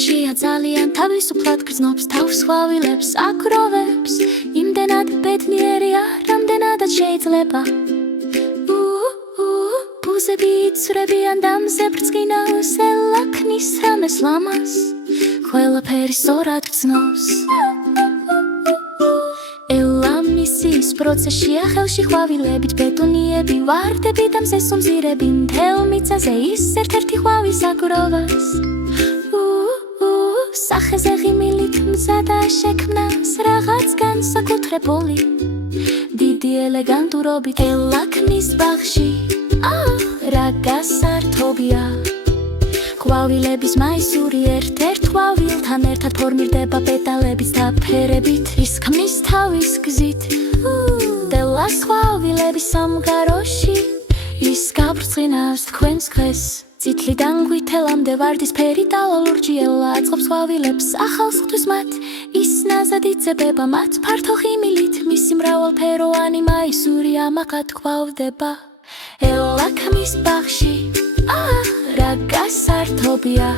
ბაღშია ძალიან თავისუფლად გრძნობს თავს ყვავილებს აკროვებს იმდენად ბედნიერია რამდენადაც შეიძლება ბუზები იცრებიან დამზე ბრწყინავს ელაქნის რამეს ლამას ყველაფერი სწორად გრძნობს ელამისის პროცესშია ხელში ყვავილებით ბეტონიები ვარდები და მზესუმზირები მთელ მიწაზე ის ერთ-ერთი ყვავის აკროვას სახეზე ღიმილით მზადა შექმნას რაღაც განსაკუთრებული დიდი ელეგანტურობით ელაქნის ბაღში რა გასართობია ყვავილების მაისური ერთ-ერთ ყვავილთან ერთად ფორმირდება პეტალებით და ფერებით ის ქმნის თავის გზით დელას ყვავილების სამყაროში ის გაბრწყინავს თქვენს დღეს წითლიდან გვითელამდე ვარდისფერი ტალა ლურჯიელა აწყობს ყვავილებს ახალს ღვთის მათ ის ნაზად იწებება მათ ფართო ღიმილით მისი მრავალფეროვანი მაისური ამაყად ყვავდება ელაქნის ბაღში რა გასართობია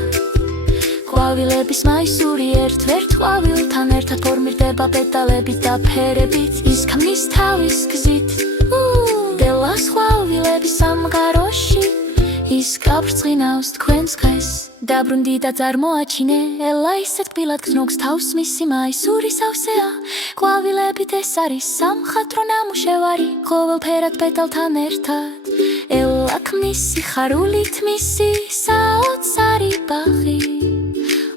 ყვავილების მაისური ერთ-ერთ ყვავილთან ერთად ფორმირდება პეტალებით და ფერებით ის ქმნის თავის გზით დელას ყვავილების სამყაროში ის გაბრწყინავს თქვენს დღეს დაბრუნდი და წარმოაჩინე ელა ისეთ კბილად გრძნობს თავს მისი მაისური სავსეა ყვავილებით ეს არის სამხატვრო ნამუშევარი ყოველფერად პეტალთან ერთად ელაქნის ხარულით მისი საოცარი ბაღი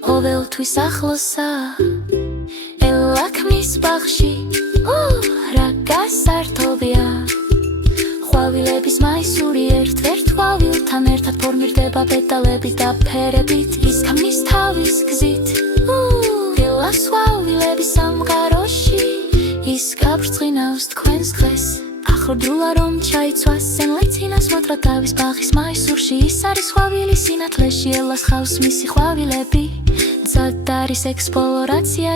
ყოველთვის ახლოსა ელაქნის ბაღში რა გასართობია ყვავილების მაისური ერთ-ერთ ყვავილთან ერთად ფორმირდება პეტალებით და ფერებით ის ქმნის თავის გზით დელას ყვავილების სამყაროში ის გაბრწყინავს თქვენს დღეს ახლობდროა რომ ჩაიცვას სენლეცინას მოტრა თავის ბაღის მაისურში ის არის ყვავილის სინათლეში ელას ხავს მისი ყვავილები მზად არის ექსპლორაციაში